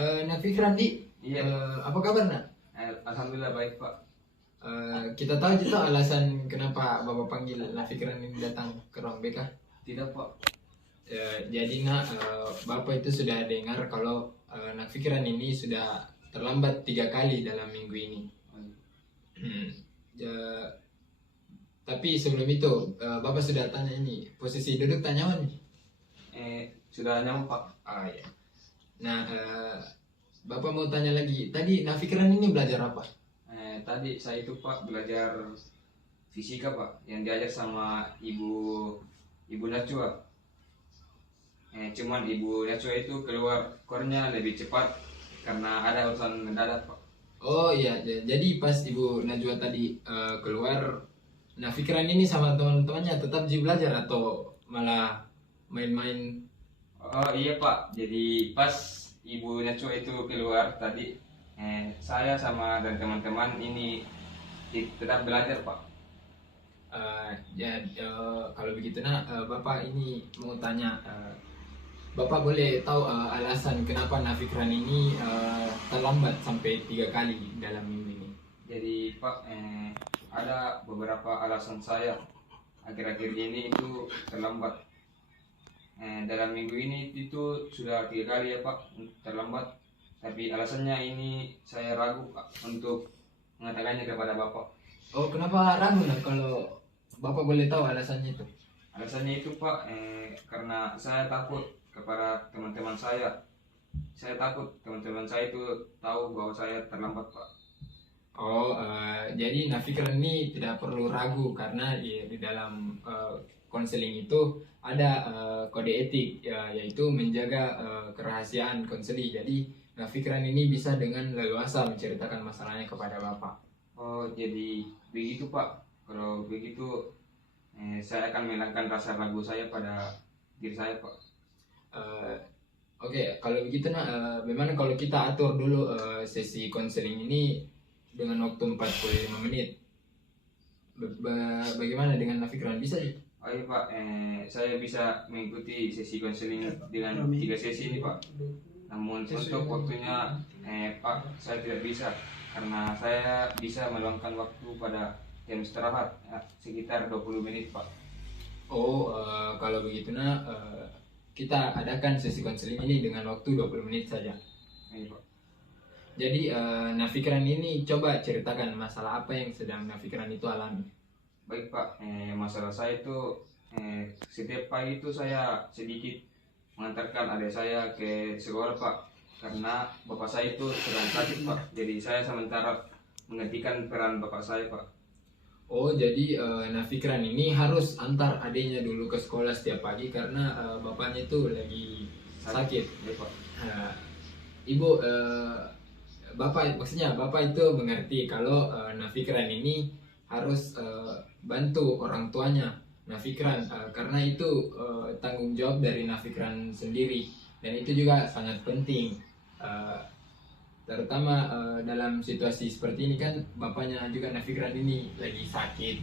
Nak Fikran di, Iya, apa kabar nak? alhamdulillah baik Pak. Kita tahu juga alasan kenapa bapak panggil Nak Fikran ini datang ke ruang BK. Tidak Pak. Jadi nak, bapak itu sudah dengar kalau Nak Fikran ini sudah terlambat 3 kali dalam minggu ini. Hmm. Ja- tapi sebelum itu, bapak sudah tanya ini posisi duduk tak nyaman nih. Sudah nyaman Pak. Ah ya. Nah, bapak mau tanya lagi. Tadi Nak Fikran ini belajar apa? Tadi saya itu Pak belajar fisika Pak, yang diajar sama Ibu Najwa. Cuman Ibu Najwa itu keluarnya lebih cepat karena ada urusan mendadak Pak. Oh iya, jadi pas Ibu Najwa tadi keluar, nah Fikran ini sama teman-temannya tetap di belajar atau malah main-main? Oh iya Pak, jadi pas Ibu Najwa itu keluar tadi, saya sama dan teman-teman ini tetap belajar Pak. Kalau begitu nah, Bapak ini mau tanya, Bapak boleh tahu alasan kenapa Nah Fikran ini terlambat sampai 3 kali dalam minggu ini? Jadi Pak, ada beberapa alasan saya akhir-akhir ini itu terlambat. Dalam minggu ini itu sudah 3 kali ya Pak terlambat. Tapi alasannya ini saya ragu Pak untuk mengatakannya kepada Bapak. Oh, kenapa ragu nah kalau Bapak boleh tahu alasannya itu? Alasannya itu Pak, karena saya takut kepada teman-teman saya. Saya takut teman-teman saya itu tahu bahwa saya terlambat Pak. Oh, jadi Nah Fikran ini tidak perlu ragu karena di dalam konseling itu ada kode etik, yaitu menjaga kerahasiaan konseling. Jadi Nah Fikran ini bisa dengan leluasa menceritakan masalahnya kepada Bapak. Oh, jadi begitu Pak. Kalau begitu, saya akan menghilangkan rasa ragu saya pada diri saya Pak. Oke, kalau begitu nah, bagaimana kalau kita atur dulu sesi konseling ini dengan waktu 45 menit? Bagaimana dengan Nah Fikran, bisa ya? Oh iya Pak, saya bisa mengikuti sesi konseling dengan 3 sesi ini Pak. Namun untuk waktunya, Pak, saya tidak bisa karena saya bisa meluangkan waktu pada jam istirahat sekitar 20 menit Pak. Oh, kalau begitu nah, kita adakan sesi konseling ini dengan waktu 20 menit saja. Iya Pak. Jadi Nah Fikran ini coba ceritakan masalah apa yang sedang Nah Fikran itu alami. Baik Pak, masalah saya itu setiap pagi itu saya sedikit mengantarkan adik saya ke sekolah Pak, karena bapak saya itu sedang sakit Pak. Jadi saya sementara menggantikan peran bapak saya Pak. Oh, jadi Nah Fikran ini harus antar adiknya dulu ke sekolah setiap pagi karena bapaknya itu lagi sakit. Ya Pak. Ibu, bapak maksudnya bapak itu mengerti kalau Nah Fikran ini harus bantu orang tuanya Nah Fikran, karena itu tanggung jawab dari Nah Fikran sendiri, dan itu juga sangat penting, terutama dalam situasi seperti ini kan bapaknya juga Nah Fikran ini lagi sakit,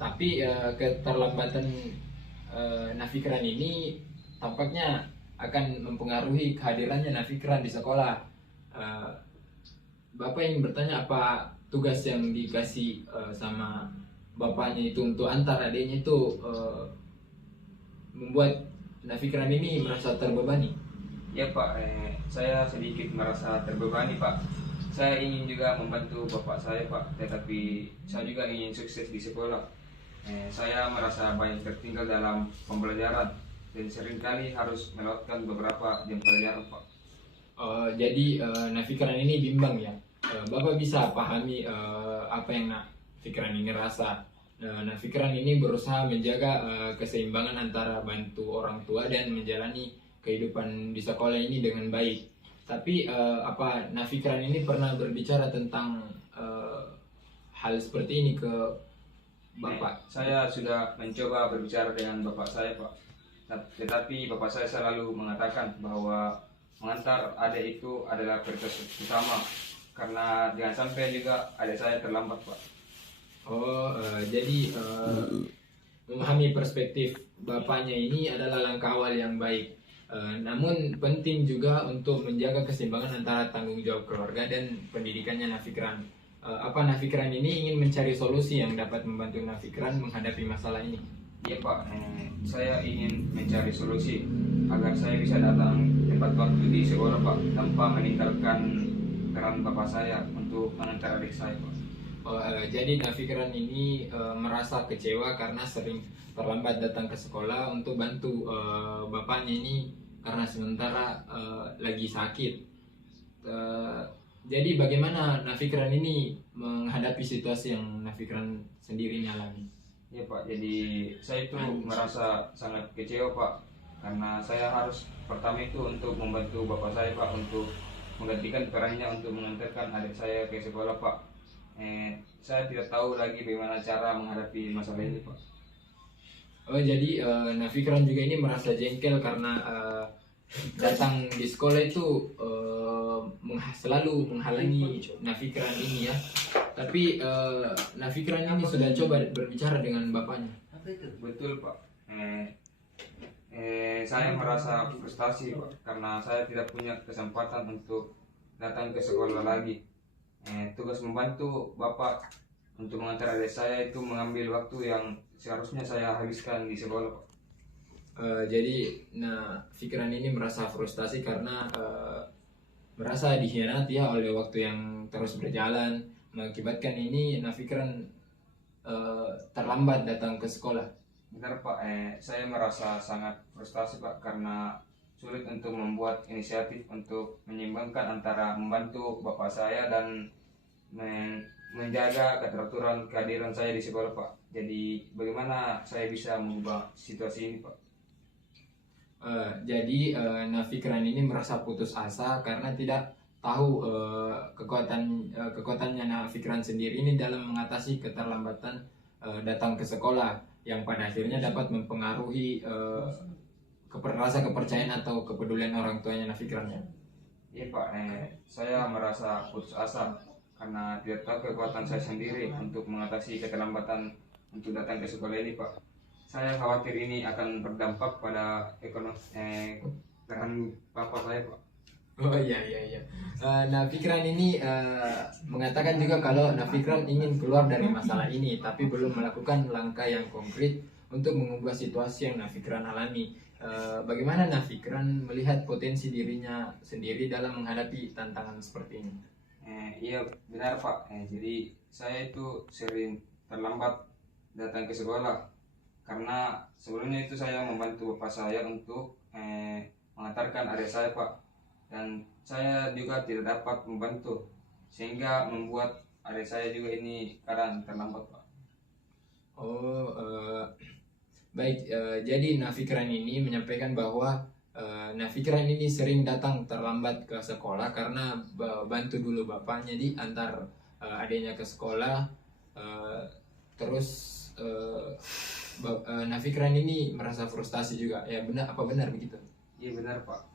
tapi keterlambatan Nah Fikran ini tampaknya akan mempengaruhi kehadirannya Nah Fikran di sekolah. Bapak ingin bertanya apa tugas yang dikasih sama bapaknya itu untuk antar adiknya itu membuat Nah Fikran ini merasa terbebani? Ya Pak, saya sedikit merasa terbebani Pak. Saya ingin juga membantu bapak saya Pak, tetapi saya juga ingin sukses di sekolah. Saya merasa banyak tertinggal dalam pembelajaran dan seringkali harus melewatkan beberapa jam pelajaran Pak. Jadi Nah Fikran ini bimbang ya. Bapak bisa pahami apa yang Nah Fikran ini rasa. Nah Fikran ini berusaha menjaga keseimbangan antara bantu orang tua dan menjalani kehidupan di sekolah ini dengan baik. Tapi apa Nah Fikran ini pernah berbicara tentang hal seperti ini ke Bapak? Saya sudah mencoba berbicara dengan bapak saya Pak, tetapi bapak saya selalu mengatakan bahwa mengantar adik itu adalah prioritas utama, karena jangan sampai juga adik saya terlambat Pak. Oh, jadi memahami perspektif bapaknya ini adalah langkah awal yang baik. Namun penting juga untuk menjaga keseimbangan antara tanggung jawab keluarga dan pendidikannya Nafikran. Apa Nafikran ini ingin mencari solusi yang dapat membantu Nafikran menghadapi masalah ini? Iya Pak, saya ingin mencari solusi agar saya bisa datang tepat waktu di sekolah Pak, tanpa meninggalkan peran bapak saya untuk mengantar adik saya Pak. Jadi Nafikran ini merasa kecewa karena sering terlambat datang ke sekolah untuk bantu bapaknya ini karena sementara lagi sakit. Eh, jadi bagaimana Nafikran ini menghadapi situasi yang Nafikran sendiri alami? Iya Pak, jadi saya itu merasa sangat kecewa Pak, karena saya harus pertama itu untuk membantu bapak saya Pak, untuk menggantikan perannya untuk mengantarkan adik saya ke sekolah Pak. Saya tidak tahu lagi bagaimana cara menghadapi masalah ini Pak. Jadi Nafikran juga ini merasa jengkel karena datang di sekolah itu selalu menghalangi Nafikran ini ya. Tapi Nafikran ini sudah coba berbicara dengan bapaknya. Betul Pak. Saya merasa frustasi Pak, karena saya tidak punya kesempatan untuk datang ke sekolah lagi. Tugas membantu bapak untuk mengantar adik saya itu mengambil waktu yang seharusnya saya habiskan di sekolah Pak. Jadi Fikran ini merasa frustasi karena merasa dikhianati ya oleh waktu yang terus berjalan, mengakibatkan ini Nafikran terlambat datang ke sekolah. Benar Pak, saya merasa sangat frustasi Pak, karena sulit untuk membuat inisiatif untuk menyeimbangkan antara membantu bapak saya dan menjaga keteraturan kehadiran saya di sekolah Pak. Jadi bagaimana saya bisa mengubah situasi ini Pak? Jadi Nafikran ini merasa putus asa karena tidak tahu kekuatannya Nafikran sendiri ini dalam mengatasi keterlambatan datang ke sekolah yang pada akhirnya dapat mempengaruhi rasa kepercayaan atau kepedulian orang tuanya Nafikran ya. Iya Pak, saya merasa putus asa karena tidak tahu kekuatan saya sendiri untuk mengatasi keterlambatan untuk datang ke sekolah ini Pak. Saya khawatir ini akan berdampak pada ekonomi peran bapak saya Pak. Oh iya. Nafikran ini mengatakan juga kalau Nafikran ingin keluar dari masalah ini, tapi belum melakukan langkah yang konkret untuk mengubah situasi yang Nafikran alami. Bagaimana Nafikran melihat potensi dirinya sendiri dalam menghadapi tantangan seperti ini? Iya benar Pak. Jadi saya itu sering terlambat datang ke sekolah karena sebelumnya itu saya membantu bapak saya untuk mengantarkan adik saya Pak. Dan saya juga tidak dapat membantu, sehingga membuat adik saya juga ini kadang terlambat Pak. Baik, jadi Nafikran ini menyampaikan bahwa Nafikran ini sering datang terlambat ke sekolah karena bantu dulu bapaknya di antar adiknya ke sekolah. Terus Nafikran ini merasa frustasi juga. Ya benar, apa benar begitu? Iya benar Pak.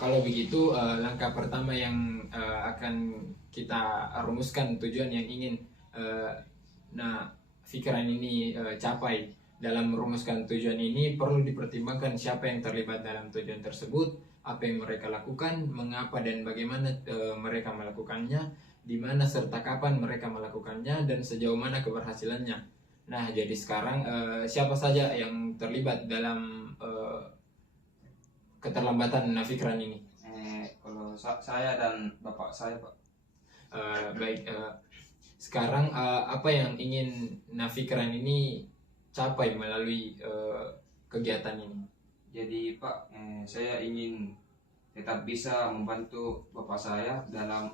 Kalau begitu langkah pertama yang akan kita rumuskan tujuan yang ingin Fikran ini capai. Dalam merumuskan tujuan ini perlu dipertimbangkan siapa yang terlibat dalam tujuan tersebut, apa yang mereka lakukan, mengapa dan bagaimana mereka melakukannya, di mana serta kapan mereka melakukannya, dan sejauh mana keberhasilannya. Nah, jadi sekarang siapa saja yang terlibat dalam keterlambatan Nafikran ini? Kalau saya dan bapak saya Pak. Baik, sekarang apa yang ingin Nafikran ini capai melalui kegiatan ini? Jadi Pak, saya ingin tetap bisa membantu bapak saya dalam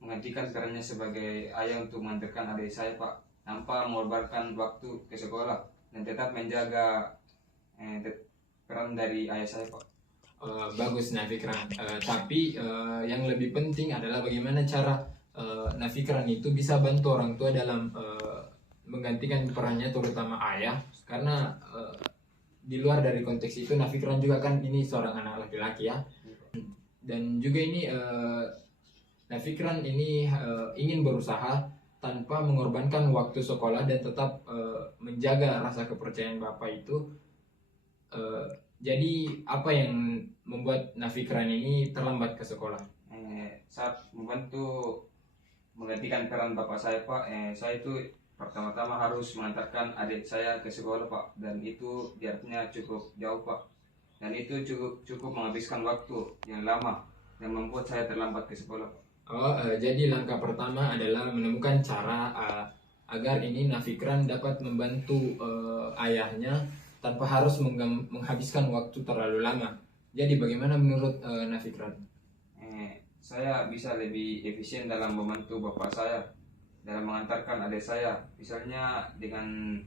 menggantikan perannya sebagai ayah untuk mengantarkan adik saya Pak, tanpa mengorbankan waktu ke sekolah dan tetap menjaga peran dari ayah saya Pak. Bagus Nafikran, tapi yang lebih penting adalah bagaimana cara Nafikran itu bisa bantu orang tua dalam menggantikan perannya terutama ayah, karena di luar dari konteks itu Nafikran juga kan ini seorang anak laki-laki ya, dan juga ini Nafikran ini ingin berusaha tanpa mengorbankan waktu sekolah dan tetap menjaga rasa kepercayaan bapak itu. Jadi apa yang membuat Nafikran ini terlambat ke sekolah? Saat membantu menggantikan peran bapak saya Pak, saya itu pertama-tama harus mengantarkan adik saya ke sekolah Pak, dan itu jaraknya cukup jauh Pak, dan itu cukup menghabiskan waktu yang lama dan membuat saya terlambat ke sekolah Pak. Jadi langkah pertama adalah menemukan cara agar ini Nafikran dapat membantu ayahnya tanpa harus menghabiskan waktu terlalu lama. Jadi bagaimana menurut Nafikran? Saya bisa lebih efisien dalam membantu bapak saya dalam mengantarkan adik saya, misalnya dengan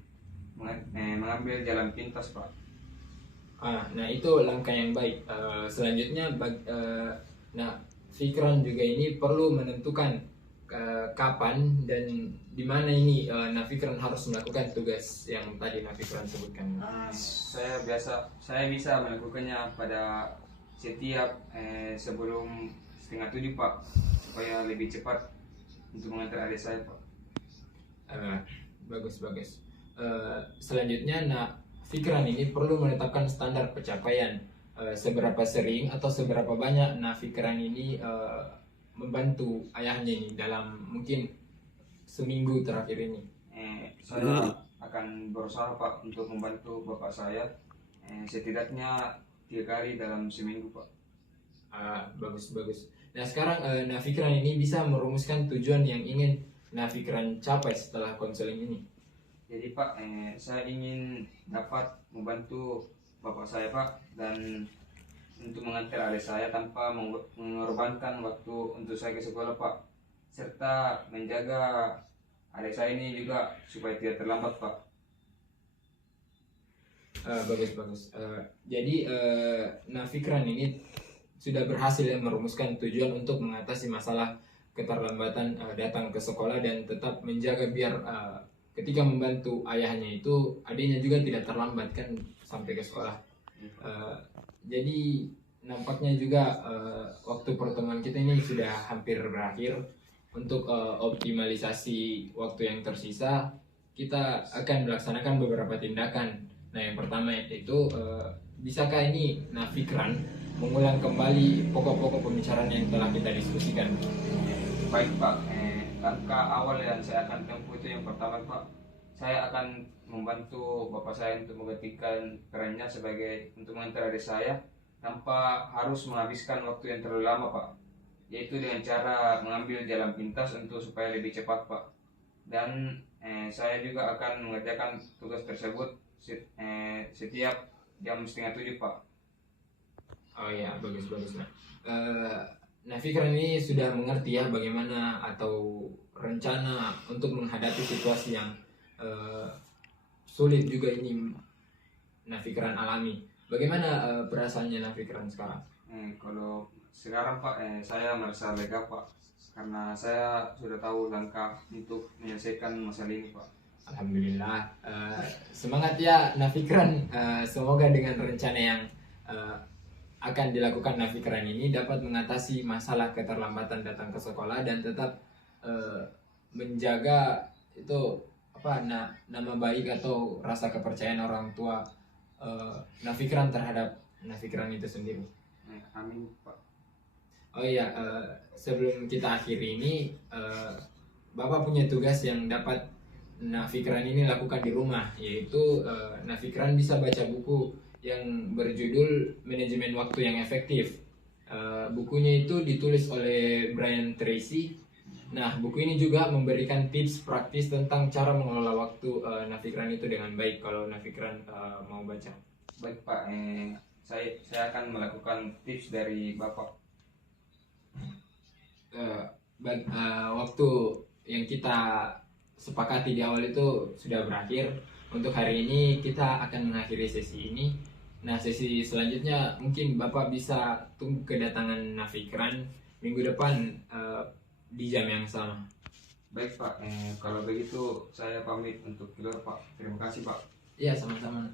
mengambil jalan pintas Pak. Nah itu langkah yang baik. Selanjutnya, nah Fikran juga ini perlu menentukan kapan dan di mana ini Nafikran harus melakukan tugas yang tadi Nafikran sebutkan. Saya bisa melakukannya pada setiap sebelum 6:30 Pak, supaya lebih cepat untuk mengantar adik saya Pak. Bagus. Selanjutnya, Fikran ini perlu menetapkan standar pencapaian. Seberapa sering atau seberapa banyak Fikran ini membantu ayahnya ini dalam mungkin seminggu terakhir ini. Saya akan berusaha Pak untuk membantu bapak saya setidaknya 3 kali dalam seminggu Pak. Bagus. Nah sekarang Fikran ini bisa merumuskan tujuan yang ingin Fikran capai setelah konseling ini. Jadi Pak, saya ingin dapat membantu bapak saya Pak, dan untuk mengantar adik saya tanpa mengorbankan waktu untuk saya ke sekolah Pak, serta menjaga adik saya ini juga supaya tidak terlambat Pak. Bagus. Jadi Fikran ini sudah berhasil merumuskan tujuan untuk mengatasi masalah keterlambatan datang ke sekolah dan tetap menjaga biar ketika membantu ayahnya itu adiknya juga tidak terlambat kan sampai ke sekolah. Jadi nampaknya juga waktu pertemuan kita ini sudah hampir berakhir. Untuk optimalisasi waktu yang tersisa, kita akan melaksanakan beberapa tindakan. Nah yang pertama itu bisakah ini Fikran mengulang kembali pokok-pokok pembicaraan yang telah kita diskusikan? Baik Pak, langkah awal yang saya akan tempuh itu yang pertama Pak, saya akan membantu bapak saya untuk menggantikan perannya sebagai untuk mengantar adik saya tanpa harus menghabiskan waktu yang terlalu lama Pak, yaitu dengan cara mengambil jalan pintas untuk supaya lebih cepat Pak. Dan saya juga akan mengerjakan tugas tersebut setiap jam 6:30 Pak. Oh ya, bagus. Fikran ini sudah mengerti ya bagaimana atau rencana untuk menghadapi situasi yang sulit juga ini Fikran alami. Bagaimana perasaannya Fikran sekarang? Kalau sekarang Pak, saya merasa lega Pak, karena saya sudah tahu langkah untuk menyelesaikan masalah ini Pak. Alhamdulillah. Semangat ya Fikran. Semoga dengan rencana yang akan dilakukan Fikran ini dapat mengatasi masalah keterlambatan datang ke sekolah dan tetap menjaga itu nama baik atau rasa kepercayaan orang tua Fikran terhadap Fikran itu sendiri. Amin Pak. Oh iya, sebelum kita akhiri ini, Bapak punya tugas yang dapat Fikran ini lakukan di rumah, yaitu Fikran bisa baca buku yang berjudul Manajemen Waktu yang Efektif. Bukunya itu ditulis oleh Brian Tracy. Nah, buku ini juga memberikan tips praktis tentang cara mengelola waktu Fikran itu dengan baik kalau Fikran mau baca. Baik Pak, saya akan melakukan tips dari Bapak. Waktu yang kita sepakati di awal itu sudah berakhir. Untuk hari ini kita akan mengakhiri sesi ini. Nah, sesi selanjutnya mungkin Bapak bisa tunggu kedatangan Fikran minggu depan di jam yang sama. Baik Pak, kalau begitu saya pamit untuk keluar Pak. Terima kasih Pak. Iya, sama-sama.